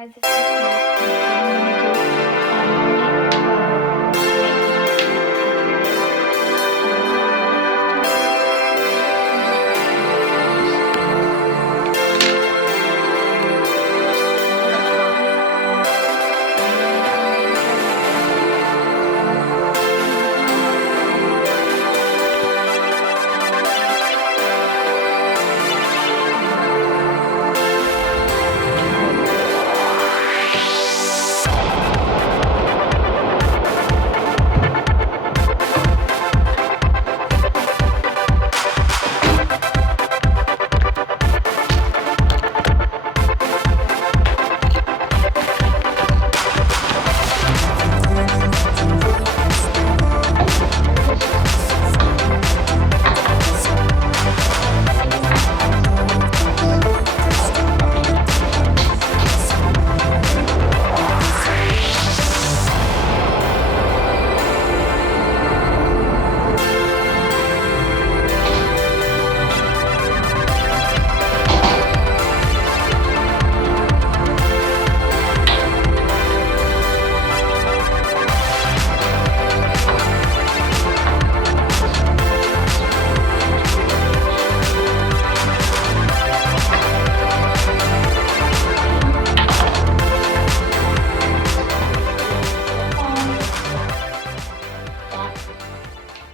guys, it's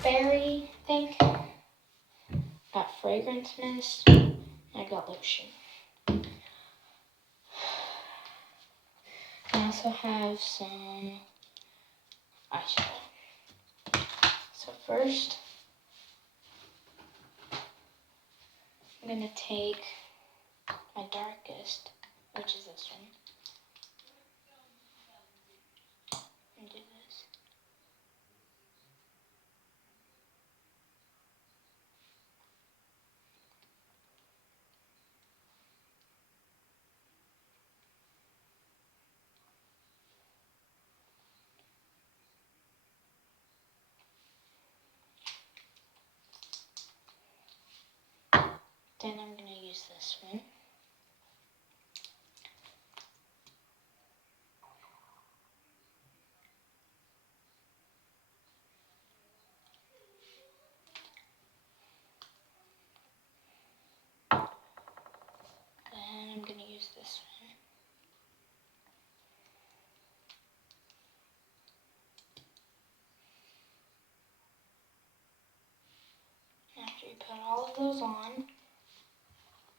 berry, I think. Got fragrance mist, and I got lotion. I also have some eyeshadow. So first, I'm gonna take my darkest, which is this one, and do this. Then I'm gonna use this one. Then I'm gonna use this one. After you put all of those on,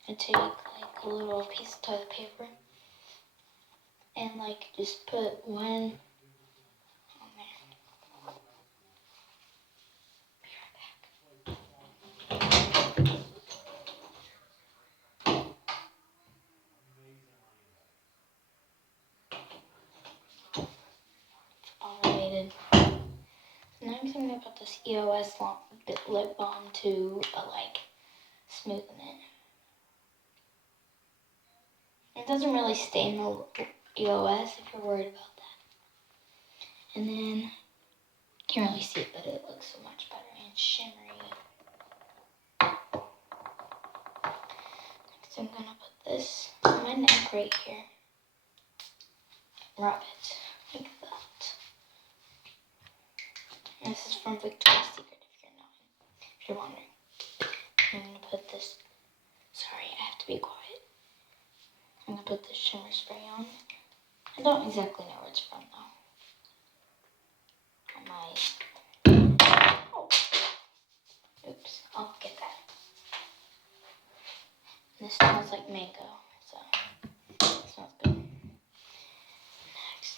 I take like a little piece of toilet paper and like just put one on there. Be right back. Automated. Next, I'm gonna put this EOS lip balm to like smoothen it. It doesn't really stain the EOS if you're worried about that. And then, can't really see it, but it looks so much better and shimmery. Next, I'm gonna put this on my neck right here. Rub it like that. And this is from Victoria's Secret if you're wondering. I'm gonna put this, sorry, I have to be quiet. I'm gonna put this shimmer spray on. I don't exactly know where it's from though. Oh, oops, I'll get that. And this smells like mango, so it smells good. Next,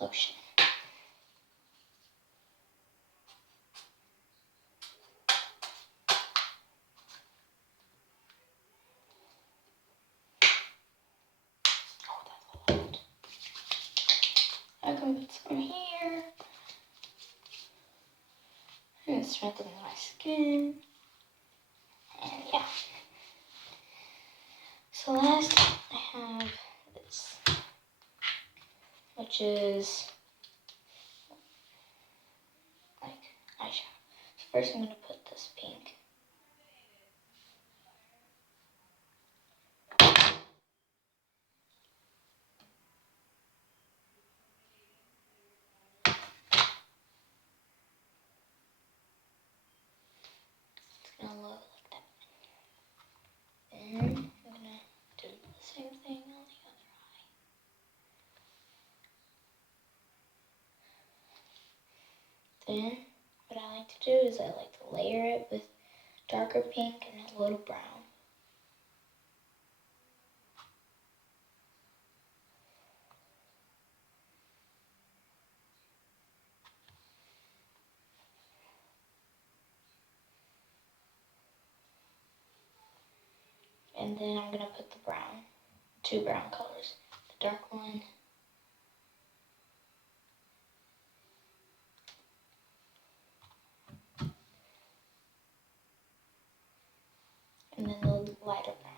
lotion. Oh, that's a lot. I can put some here. And it strengthens my skin. And yeah. So last I have this, which is like eyeshadow. So first I'm gonna put this pink. look like that. Then I'm gonna do the same thing on the other eye. Then what I like to do is I like to layer it with darker pink and a little brown. And then I'm gonna put the brown, 2 brown colors, the dark one and then the lighter brown.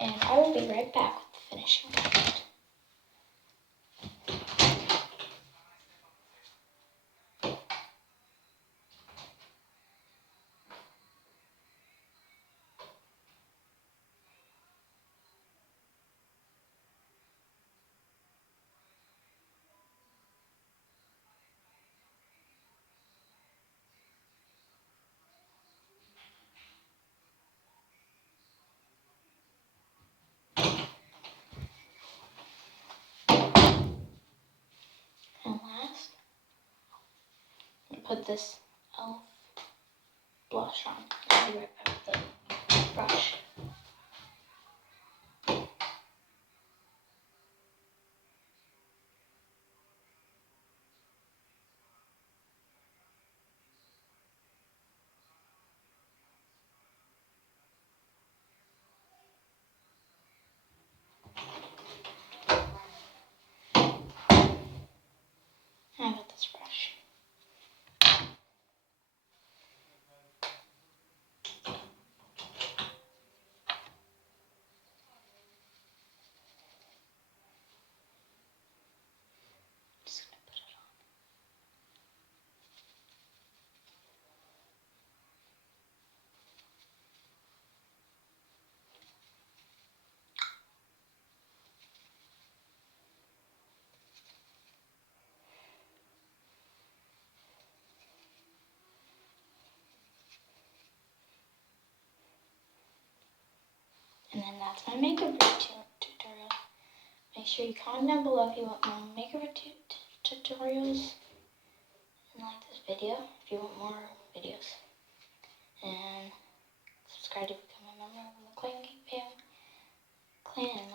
And I will be right back with the finishing product. And last, I'm gonna put this e.l.f. blush on. I'll be right back with the brush. I got this brush. Just gonna put it on. And then that's my makeup tutorial. Make sure you comment down below if you want more makeup tutorials and like this video if you want more videos. And subscribe to become a member of the Clan.